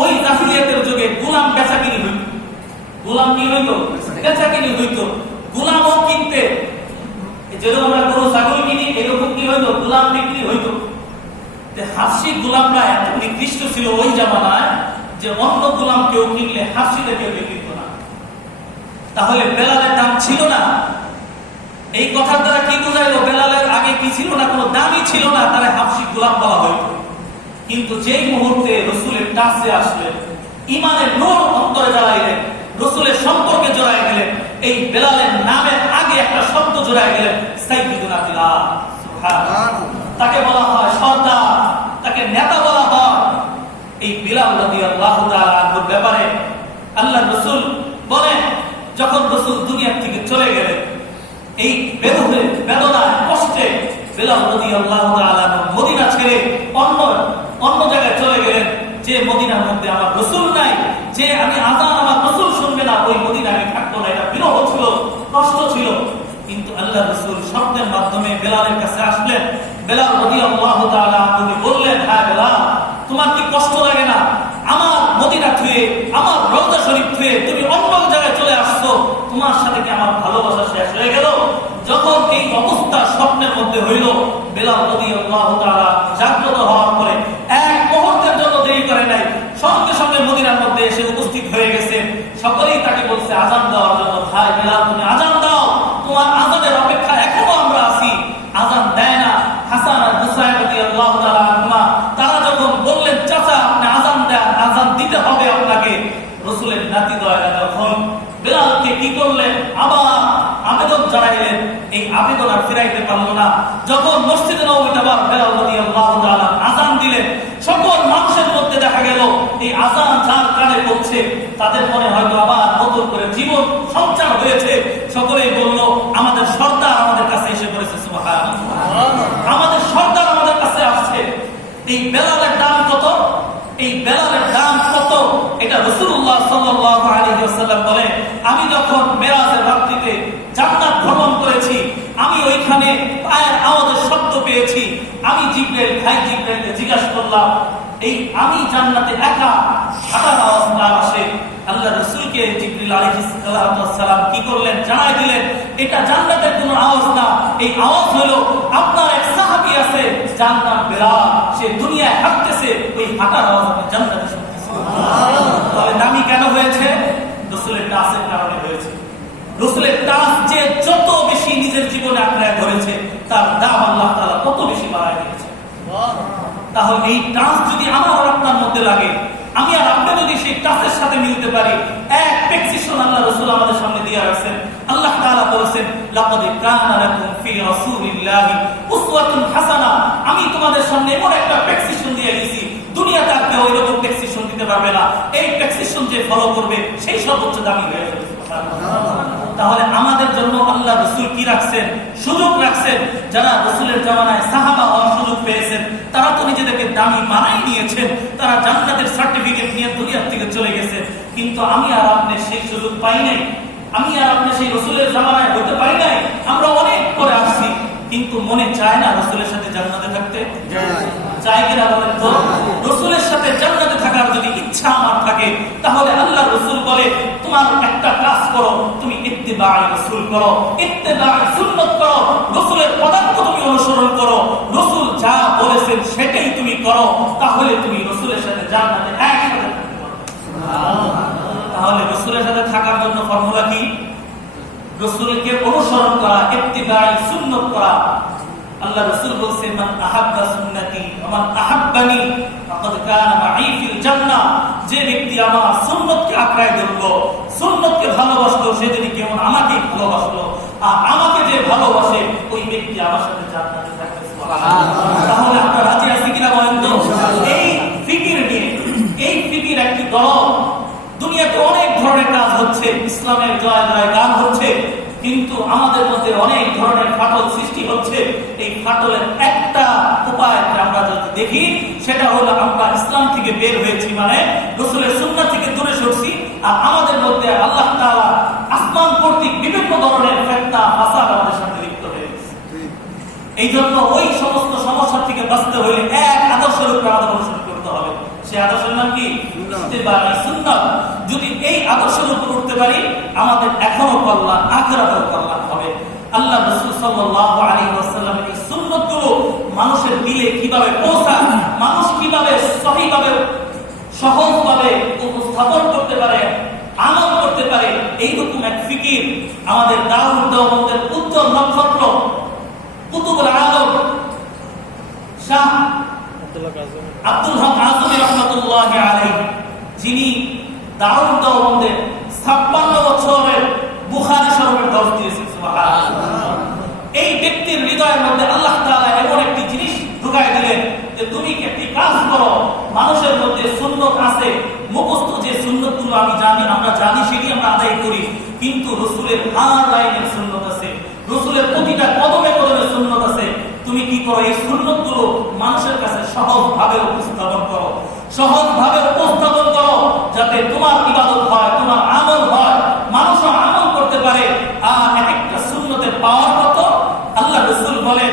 ওই জাহিলিয়াতের যুগে গোলাম বেচাকিনি হইত, গোলাম কি হইতো? বেচাকিনি হইতো। গোলামও কিনতে, যেরকম আমরা গরু ছাগল কিনি এরকম কি হইতো? গোলাম বিক্রি হইতো। হাফসি গোলামরা এত নিকৃষ্ট ছিল ওই জামানায় যে অন্য গোলাম কেউ কিনলে হাফসিতে কেউ বিক্রি করত না। তাহলে বেলালের দাম ছিল না। এই কথার দ্বারা কি বোঝাইলো? বেলালের আগে কি ছিল না? কোনো দামই ছিল না, তারা হাফসি গোলাম বলা হইত। কিন্তু যেই মুহূর্তে রসুলের কাছে আসলেন, ইমানের নূর অন্তরে জ্বালাইলেন, রসুলের সম্পর্কে জড়াই গেলেন, এই বেলালের নামের আগে একটা শব্দ জড়াই গেলেন, সাইয়্যিদুনা বিলাল। সুবহানাল্লাহ। তাকে বলা হয় সর্দার, তাকে নেতা বলা হয়। এই বিলাল রাদিয়াল্লাহু তাআলা আনহুর ব্যাপারে আল্লাহর রাসূল বলেন, যখন রাসূল দুনিয়া থেকে চলে গেলেন, এই বেদনায় কষ্টে বিলাল রাদিয়াল্লাহু তাআলা মদিনা ছেড়ে অন্য জায়গায় চলে গেলেন। যে মদিনার মধ্যে আমার রাসূল নাই, যে আমি আযান আমার রাসূল শুনবে না, ওই মদিনায় থাকতো না। এটা বিরহ ছিল, কষ্ট ছিল। কিন্তু আল্লাহর রাসূল শব্দের মাধ্যমে বেলালের কাছে আসলেন। বেলাল রাদিয়াল্লাহু তাআলা আনহু বললেন, হ্যাঁ বেলাল, তোমার কি কষ্ট লাগে না? আমার মদিনা থেকে, আমার রওজা শরীফ থেকে তুমি অন্য জায়গায় চলে আসছো, তোমার সাথে কি আমার ভালোবাসা শেষ হয়ে গেল? যখন এই অবস্থা স্বপ্নের মধ্যে হইল, বেলাল রাদিয়াল্লাহু তাআলা জাগ্রত হওয়ার পরে এক মুহূর্তের জন্য দেরি করে নাই, সঙ্গে সঙ্গে মদিনার মধ্যে এসে উপস্থিত হয়ে গেছে। সকলেই তাকে বলছে আযান দেওয়ার জন্য, ভাই বেলাল তুমি আযান দাও, তোমার আযানের অপেক্ষা এখনো আমরা আছি। আযান দেয় না। হাসান আর হুসাইন রাদিয়াল্লাহু তাআলা আনহুমা তারা যখন বললেন, চাচা আপনি আযান দেন, আযান দিতে হবে আপনাকে, রাসূলের নাতি দয়ালা তখন বেলালকে কি করলেন? আবার আবেদন জানাইলেন। এই আবেদন আর ফিরাইতে পারলো না। যখন মসজিদে নববীতে আবার বেলাল রাদিয়াল্লাহু তাআলা আযান দিলেন, সকল মানুষের মধ্যে দেখা গেল এই আযান যার কানে পড়ছে তাদের মনে হয়তো আবার নতুন করে জীবন সঞ্চার হয়েছে। সকলেই বলল, আমাদের সর্দার আমাদের কাছে এসে পড়েছে। সুবহানাল্লাহ। আমাদের সর্দার আমাদের কাছে আসছে। এই বেলালের দাম কত? এই বেলালের দাম কত? এটা রাসূলুল্লাহ সাল্লাল্লাহু আলাইহি ওয়াসাল্লাম বলেন, আমি যখন মেরাজের রাত্রিতে জান্নাত ভ্রমণ করেছি, আমি ওইখানে পায়ের আওয়াজের শব্দ পেয়েছি। আমি ভাই জিবরাইলকে জিজ্ঞাসা করলাম, এই আমি জান্নাতে একা হাঁটার আওয়াজ না আসে? আল্লাহ রাসূলকে জিবরিল আলাইহিস সালাম কি করলেন? জানাই দিলেন, এটা জান্নাতের কোনো আওয়াজ না, এই আওয়াজ হলো আপনার এক সাহাবী আছে যার নাম বেলাল, সে দুনিয়ায় হাঁটতেছে, ওই হাঁটার আওয়াজ আপনি জান্নাতে শুনতেছেন। তাহলে দামি কেন হয়েছে? রাসূলের টাচের কারণে হয়েছে। রাসূলের টাচ যে যত বেশি নিজের জীবনে আঁকড়ে ধরেছে, তার দাম আল্লাহ তাআলা তত বেশি বাড়ায় দিয়েছে। তাহলে এই টাচ যদি আমার আর আপনার মধ্যে লাগে, আমি আর আপনি যদি সেই টাচের সাথে মিলতে পারি, এক প্রেসক্রিপশন আল্লাহ রাসূল আমাদের সামনে দিয়ে রাখছেন। আল্লাহ তাআলা বলেছেন, লাকাদ কানা লাকুম ফি রাসূলিল্লাহি উসওয়াতুন হাসানাহ। আমি তোমাদের সামনে এমন একটা প্রেসক্রিপশন দিয়ে গেছি, দুনিয়াতে আর কেউ এরকম প্রেসক্রিপশন দিতে পারবে না। এই প্রেসক্রিপশন যে ফলো করবে সেই সর্বোচ্চ দামি হয়ে যাবে। তাহলে আমাদের জন্য আল্লাহ রাসূল কি রাখছেন? সুযোগ রাখছেন। যারা রাসূলের জামানায় সাহাবা হওয়ার সুযোগ পেয়েছেন, তারা তো নিজেদেরকে দামি মানাই নিয়েছেন, তারা জান্নাতের সার্টিফিকেট নিয়ে দুনিয়া থেকে চলে গেছেন। কিন্তু আমি আর আপনি সেই সুযোগ পাই নাই। আমি আর আপনি সেই রাসূলের জামানায় হতে পারি নাই। আমরা অনেক পরে আসছি, কিন্তু মনে চায় না রাসূলের সাথে জান্নাতে থাকতে? চাই কিনা বলেন তো? রাসূলের সাথে জান্নাতে থাকার যদি ইচ্ছা আমার থাকে, তাহলে আল্লাহ রাসূল বলে, তোমার একটা কাজ করো, তুমি ইত্তিবায়ে রাসূল করো, ইত্তিবায়ে সুন্নাত করো, রাসূলের পদাঙ্ক তুমি অনুসরণ করো, রাসূল যা বলেছেন সেটাই তুমি করো, তাহলে তুমি রাসূলের সাথে জান্নাতে একসাথে থাকতে পারবে। সুবহানাল্লাহ। তাহলে রাসূলের সাথে থাকার জন্য ফর্মুলা কি? রাসূলকে অনুসরণ করা, ইত্তিবায়ে সুন্নাত করা। আল্লাহ রাসূল বলেন, মান আহাব্বা সুন্নতি ওয়া মান আহাব্বানি ফাকাদ কানা মাই ফিল জান্নাহ। যে ব্যক্তি আমার সুন্নতকে আঁকড়ায় ধরলো, সুন্নতকে ভালোবাসলো, সে যদি কেমন আমাকে ভালোবাসলো, আর আমাকে যে ভালোবাসে ওই ব্যক্তি আমার সাথে জান্নাতে থাকবে। সুবহানাল্লাহ। তাহলে আপনারা রাজি আছেন কিনা বলেন তো? এই ফিকির নিয়ে, এই ফিকির একটি দল। দুনিয়াতে অনেক ধরনের কাজ হচ্ছে, ইসলামের জয় জয় গান হচ্ছে, কিন্তু আমাদের মধ্যে অনেক ধরনের ফাটল সৃষ্টি হচ্ছে। এই ফাটলের একটা উপায় আমরা যদি দেখি, সেটা হলো আমরা ইসলাম থেকে বের হয়েছি, মানে রাসূলের সুন্নাহ থেকে দূরে সরছি, আর আমাদের মধ্যে আল্লাহ তাআলা আসমান কর্তৃক বিভিন্ন ধরনের ফিতনা ফাসাদ আমাদের সাথে লিপ্ত হয়ে গেছে। এই জন্য ওই সমস্ত সমস্যা থেকে বাঁচতে হলে এক আদর্শের উপর আমাদের অনুসরণ করতে হবে, সে আদর্শের নাম কি? ইত্তেবাই সুন্নাত। যদি এই আদর্শের উপর উঠতে পারি, আমাদের এখনো কল্যাণ, আখিরাতেও কল্যাণ হবে। আল্লাহ রাসূল সাল্লাল্লাহু আলাইহি ওয়াসাল্লামের এই সুন্নাতগুলো মানুষের দিলে কিভাবে পৌঁছায়, মানুষ কিভাবে সহিভাবে সহজভাবে উপস্থাপন করতে পারে, আমল করতে পারে, এইরকম এক ফিকির আমাদের দারুল দেওবন্দের উত্তর নক্ষত্র কুতুবুল আলম শাহ আব্দুল হক আজমি রাহমাতুল্লাহি আলাইহি, যিনি দারুল দেওবন্দের 56 বছরের বুখারী শরীফের দর্শ দিয়েছেন। সুবহানাল্লাহ। এই ব্যক্তির হৃদয়ের মধ্যে আল্লাহ তাআলা এমন একটি জিনিস ঢুকায় দিলেন যে তুমি একটি কাজ করো, মানুষের মধ্যে সুন্নত আছে, মুখস্থ যে সুন্নতগুলো আমরা জানি সেটি আমরা আদায় করি, কিন্তু রাসূলের হার লাইনের সুন্নত আছে, রাসূলের প্রতিটা কদমে কদমে সুন্নত আছে। তুমি কি করো? এই সুন্নতগুলো মানুষের কাছে সহজভাবে উপস্থাপন করো, সহজভাবে উপস্থাপন করো, যাতে তোমার ইবাদত হয়, তোমার আমল হয়, মানুষও আমল করতে পারে। আর এক একটা সুন্নতের পাওয়ার কত! আল্লাহ রাসূল বলেন,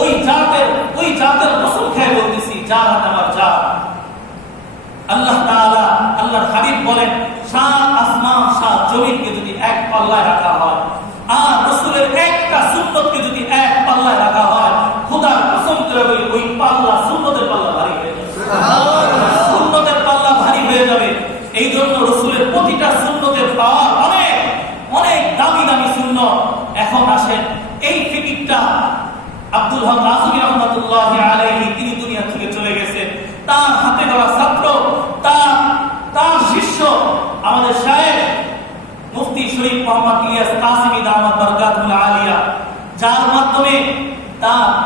ওই জাতের কসম খেয়ে বলতেছি, যার হাত আমার জাত। আল্লাহ তাআলা, আল্লাহর হাবিব বলেন, সাত আসমান সাত জমিনকে যদি এক পাল্লায় রাখা হয়, আর রাসূলের একটা সুন্নতকে যদি এক পাল্লায় রাখা হয়, খোদার কসম করে বলি, ওই পাল্লা সুন্নতের পাল্লা ভারী হয়ে যাবে। সুবহানাল্লাহ। সুন্নতের পাল্লা ভারী হয়ে যাবে। এই জন্য রাসূলের প্রতিটা সুন্নতের পাওয়ার অনেক অনেক দামি দামি সুন্নত। এখন আসেন, এই ফিকিরটা আব্দুল হক আজমি রাহমাতুল্লাহি আলাইহি, তিনি দুনিয়া থেকে চলে গেছেন। তার হাতে গড়া ছাত্র, তার শিষ্য আমাদের শায়েখ মুফতি শরীফ মোহাম্মদ ইলিয়াস কাসিমি দামাত বারকাতুল আলিয়া, যার মাধ্যমে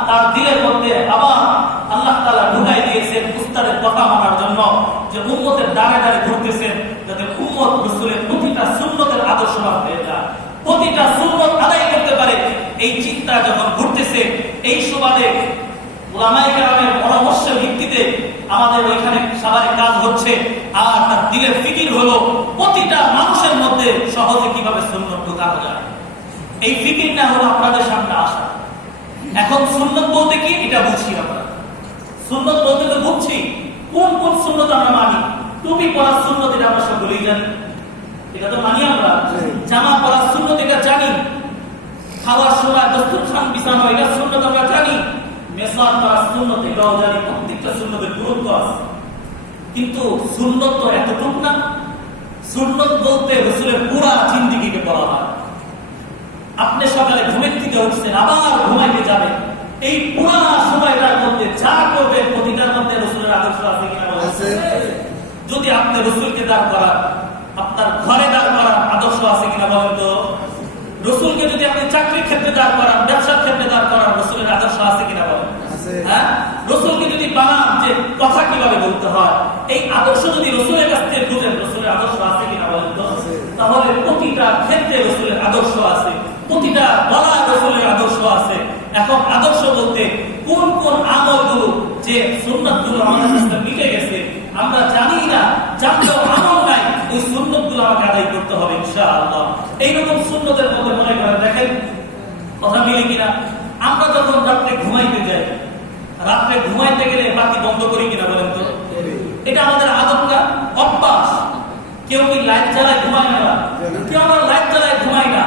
তার দিলের মধ্যে আবার আল্লাহ তাআলা ঢুকাই দিয়েছেন উস্তাদের কথা মানার জন্য, যে উম্মতের দ্বারে দ্বারে ঘুরতেছেন, যাতে উম্মত রাসূলের প্রতিটা সুন্নতের আদর্শবান হয়ে যায়, প্রতিটা সুন্নত আদায় করতে পারে। এই চিন্তা যখন ঘুরতেছে, এই সুবাদে উলামায়ে কেরামের পরামর্শের ভিত্তিতে আমাদের ওইখানে সবার কাজ হচ্ছে। আর তার দিলের ফিকির হলো প্রতিটা মানুষের মধ্যে সহজে কিভাবে সুন্নত ঢোকানো যায়। এই ফিকিরটা হলো আপনাদের সামনে আসা। এখন সুন্নত বলতে কি এটা বুঝি আমরা। সুন্নত বলতে তো বুঝছি, কোন কোন সুন্নত আমরা মানি। টুপি পরার সুন্নত এটা আমরা সকলেই জানি, এটা তো মানি আমরা। জামা পরার সুন্নত এটা জানি, খাওয়ার সময় দস্তরখান বিছানো এটা সুন্নত আমরা জানি, মেসাজ করার সুন্নত এটাও জানি। প্রত্যেকটা সুন্নতের গুরুত্ব আছে, কিন্তু সুন্নত তো এতটুকু না। সুন্নত বলতে রাসূলের পুরা জিন্দেগিকে বলা হয়। আপনি সকালে ঘুমের থেকে উঠছেন, আবার ঘুমাইতে যাবেন, এই পুরা সময়টার মধ্যে যা করবেন প্রতিটার মধ্যে রাসূলের আদর্শ আছে কিনা বলেন? যদি আপনি রাসূলকে দাঁড় করান, আপনার ঘরে দাঁড় করান, আদর্শ আছে কিনা বলেন তো? রাসূলকে যদি আপনি চাকরির ক্ষেত্রে দাঁড় করান, ব্যবসার ক্ষেত্রে দাঁড় করান, রাসূলের আদর্শ আছে কিনা বলেন? হ্যাঁ, রাসূলকে যদি বানান যে কথা কিভাবে বলতে হয়, এই আদর্শ যদি রাসূলের কাছ থেকে বুঝেন, রাসূলের আদর্শ আছে কিনা বলেন তো? তাহলে প্রতিটা ক্ষেত্রে রাসূলের আদর্শ আছে, প্রতিটা বলা রাসূলের আদর্শ আছে। এখন আদর্শ বলতে কোন কোন আমলগুলো, যে সুন্নাতগুলো আমাদের কাছে মিটে গেছে, আমরা জানি না, জানলেও আমল নাই, ওই সুন্নাতগুলো আমাকে আদায় করতে হবে ইনশাআল্লাহ। এইরকম সুন্নতের মধ্যে মনে করেন, দেখেন কথা মিলে কিনা, আমরা যখন রাত্রে ঘুমাইতে যাই, রাত্রে ঘুমাইতে গেলে বাতি বন্ধ করি কিনা বলেন তো? এটা আমাদের আদতটা, অভ্যাস। কেউ কি লাইট জ্বালায় ঘুমায় না? কেউ আমরা লাইট জ্বালায় ঘুমাই না,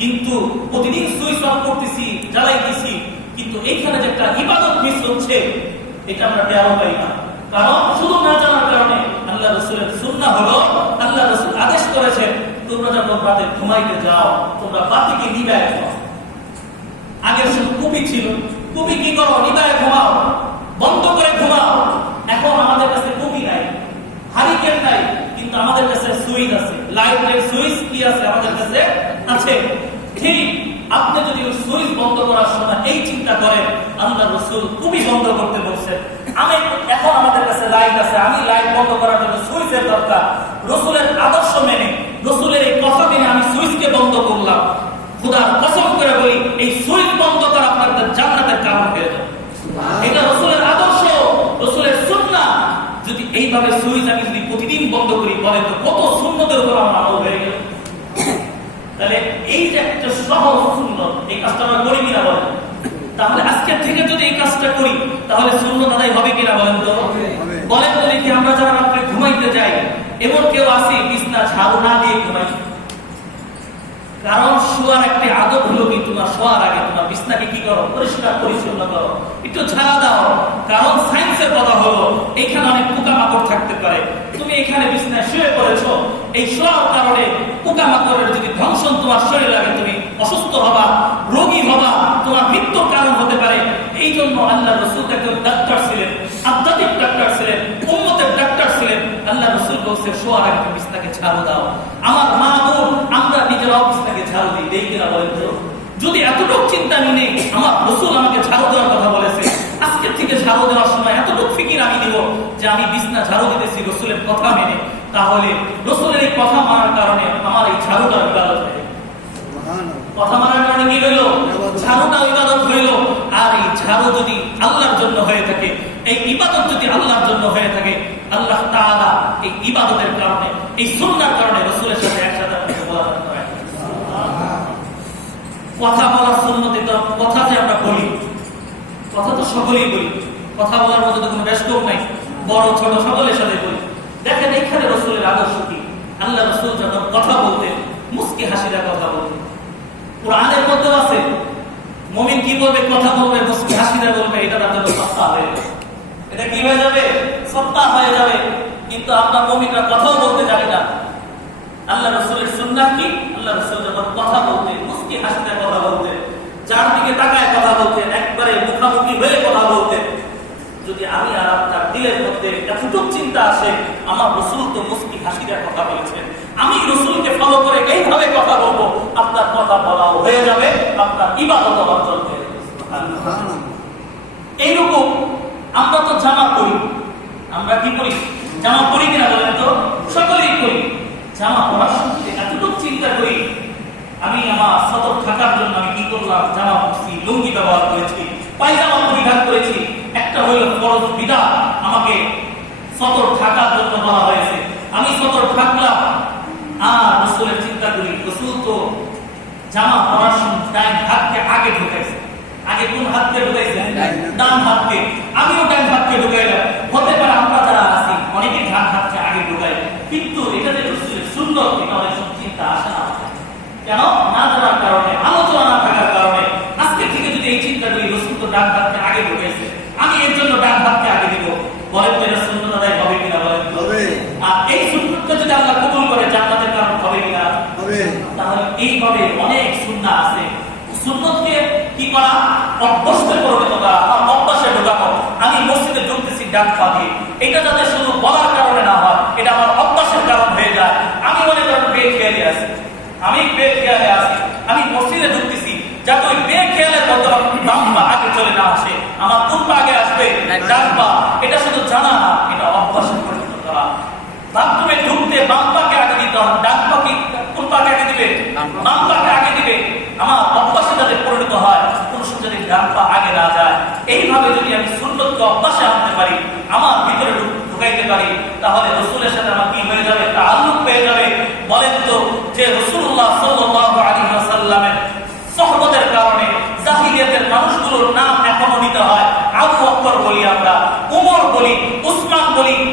কিন্তু প্রতিদিন সুইচ অন করতেছি, জ্বালাইতেছি, কিন্তু এইখানে যে একটা ইবাদত মিস হচ্ছে, এটা আমরা টেরও পাই না। কারণ শুধু না জানার কারণে। আল্লাহ রাসূলের সুন্নাহ হলো, আল্লাহ রাসূল আদেশ করেছেন, তোমরা যখন রাতে ঘুমাইতে যাও, তোমরা বাতিকে নিভায় দাও। আগে শুধু কুপি ছিল, কুপি কি করো? নিভায় ঘুমাও, বন্ধ করে ঘুমাও। এখন আমাদের কাছে কুপি নাই, হারিকেন নাই, কিন্তু আমাদের কাছে সুইচ আছে, লাইটের সুইচ কি আছে আমাদের কাছে আছে। ঠিক আপনি যদি সুইচ বন্ধ করার সময় এই চিন্তা করেন, আল্লাহ রাসূল কুপি বন্ধ করতে বলছেন, এখন আমাদের কাছে লাইট আছে, আমি লাইট বন্ধ করার জন্য সুইচের দরকার। রাসূলের আদর্শ মেনে, রাসূলের এই কথা মেনে আমি সুইচকে বন্ধ করলাম। খোদার কসম করে বলি, এই সুইচ বন্ধ করা আপনাদের জান্নাতের কারণ হয়ে যাবে। এটা রাসূলের আদর্শ, রাসূলের সুন্নাহ। যদি এইভাবে সুইচ আমি যদি প্রতিদিন বন্ধ করি, বলেন তো কত সুন্নতের উপর আমার আমল হয়ে গেল। তাহলে এই যে একটা সহজ সুন্নত, এই কাজটা আমরা করি কিনা বলেন? তাহলে আজকে থেকে যদি এই কাজটা করি, তাহলে সুন্নত আদায় হবে কিনা বলেন তো? বলেন তো দেখি, আমরা যারা রাত্রে ঘুমাইতে যাই, এমন কেউ আছে বিছনা ঝাড়ু না দিয়ে ঘুমাই? কারণ শোয়ার একটা আদব হলো কি, তোমার শোয়ার আগে তোমার বিছনাকে কি করো, পরিষ্কার পরিচ্ছন্ন করো, একটু ঝাড়া দাও। কারণ সায়েন্সের কথা হলো এখানে অনেক পোকামাকড় থাকতে পারে। তুমি এখানে বিছনায় শুয়ে পড়েছো, এই শোয়ার কারণে পোকামাকড়ের যদি ধ্বংসন তোমার শরীরে লাগে, তুমি অসুস্থ হবা, রোগী হবা, তোমার মৃত্যুর কারণ হতে পারে। এই জন্য আল্লাহ রাসূল একজন ডাক্তার ছিলেন, আধ্যাত্মিক ডাক্তার ছিলেন, উম্মতের ডাক্তার ছিলেন। আল্লাহ রাসূল বলছে শোয়ার আগে বিছনাকে ঝাড়ু দাও। আমার মা বোন, আমরা নিজেরাও বিছনাকে ঝাড়ু দিই, দেই কিনা বলেন তো? যদি এতটুকু চিন্তা নিয়ে আমার রাসূল আমাকে ঝাড়ু দেওয়ার কথা বলেছে, আজকের থেকে ঝাড়ু দেওয়ার সময় এতটুকু ফিকির আমি দিব যে আমি বিছনা ঝাড়ু দিতেছি রাসূলের কথা মেনে, তাহলে রাসূলের এই কথা মানার কারণে আমার এই ঝাড়ুটা ইবাদত হয়ে গেল। কথা মানার কারণে কি হইল? ঝাড়ুটা ইবাদত হইল। আর এই ঝাড়ু যদি আল্লাহর জন্য হয়ে থাকে, এই ইবাদত যদি আল্লাহর জন্য হয়ে থাকে, আল্লাহ তাআলা এই ইবাদতের কারণে, এই সুন্নাহর কারণে রাসূলের সাথে একসাথে আমাকে মোলাকাত করায়। কথা বলার সুন্নতে তো কথা যে আমরা বলি, কথা তো সকলেই বলি, কথা বলার মধ্যে তো কোনো ব্যস্তও নাই, বড় ছোট সকলের সাথে বলি। দেখেন এখানে রাসূলের আদর্শ কি, আল্লাহ রাসূল যখন কথা বলতেন মুস্কি হাসিরা কথা বলতেন। কোরআনের মধ্যে আছে মুমিন কি বলবে, কথা বলবে, মুস্কি হাসিরা বলবে, এটা তার জন্য সত্তা হয়ে যাবে। এটা কি হয়ে যাবে? সত্তা হয়ে যাবে। কিন্তু আপনার মুমিনরা কথাও বলতে জানে না। আল্লাহ রাসূলের সুন্নাহ কি? আল্লাহ রাসূল যখন কথা বলতেন মুস্কি হাসিরা কথা বলতেন, যার দিকে তাকায় কথা বলতেন, একবারে মুখামুখি হয়ে কথা বলতেন। যদি আমি আর আপনার দিলের মধ্যে এতটুকু চিন্তা আসে, আমার রাসূল তো মুস্কি হাসিরা কথা বলেছেন, আমি রাসূলকে ফলো করে এইভাবে কথা বলবো, আপনার কথা বলাও হয়ে যাবে, আপনার ইবাদত অর্জন হয়ে যাবে। এইরকম আমরা তো জামা পরি, আমরা কি করি? জামা পরি কিনা বলেন তো? সকলেই করি। জামা পরার সময় এতটুকু চিন্তা করি, আমি আমার সতর থাকার জন্য আমি কি করলাম? জামা পরছি, লুঙ্গি ব্যবহার করেছি, পায়জামা পরিধান করেছি। একটা হইল ফরজ বিধান, আমাকে সতর থাকার জন্য বলা হয়েছে, আমি সতর থাকলাম। আর রাসূলের চিন্তা করি, রাসূল তো জামা পরার সময় ডান হাতকে আগে ঢুকাইছে। আগে কোন হাতকে ঢুকাইছে? ডান হাতকে। আমিও ডান হাতকে ঢুকাইলাম। হতে পারে আমরা যারা আছি অনেকে ডান হাতকে আগে ঢুকাই, কিন্তু এটা যে রাসূলের সুন্নাত, এটা অনেক চিন্তা আসে না। কেন? না জানার কারণে, আলোচনা না থাকার কারণে। আজকে থেকে যদি এই চিন্তা করি রাসূল তো ডান হাতকে আগে ঢুকাইছে, আমি এর জন্য ডান হাতকে আগে দিব, বলেন তো এটা সুন্নাত আদায় হবে কিনা? বলেন হবে। আর এই সুন্নাতটা যদি আল্লাহ কবুল করে জান্নাতের কারণ হবে কিনা? হবে। তাহলে এইভাবে অনেক সুন্নাহ আছে। সুন্নাতকে কি করা? অভ্যাসে পরিণত করা, অভ্যাসে ঢোকানো। আমি মসজিদে ঢুকতেছি ডান পা দিয়ে, এটা যাতে শুধু বলার কারণে না হয়, এটা আমার অভ্যাসের কারণ হয়ে যায়। আমি মনে করেন বেখেয়ালে আছি, আমি বেখেয়ালে আছি, আমি মসজিদে ঢুকতেছি, যাতে ওই বেখেয়ালের মধ্যে বাম পা আগে চলে না আসে, আমার কোন পা আগে আসবে? ডান পা। এটা শুধু জানা না, এটা অভ্যাসে পরিণত করা। বাথরুমে ঢুকতে বাম পাকে আগে দিতে হবে, ডান পাকে কোন পাকে আগে দিবে? বাম পাকে আগে দিবে। আমার অভ্যাসে যাতে পরিণত হয়, কোন সময় যদি ডান পা আগে না যায়, এইভাবে যদি আমি সুন্নতকে অভ্যাসে আনতে পারি, আমার ভিতরে ঢুকাইতে পারি, তাহলে রাসূলের সাথে আমার কি হয়ে যাবে? তাআল্লুক হয়ে যাবে। বলেন তো যে রাসূলুল্লাহ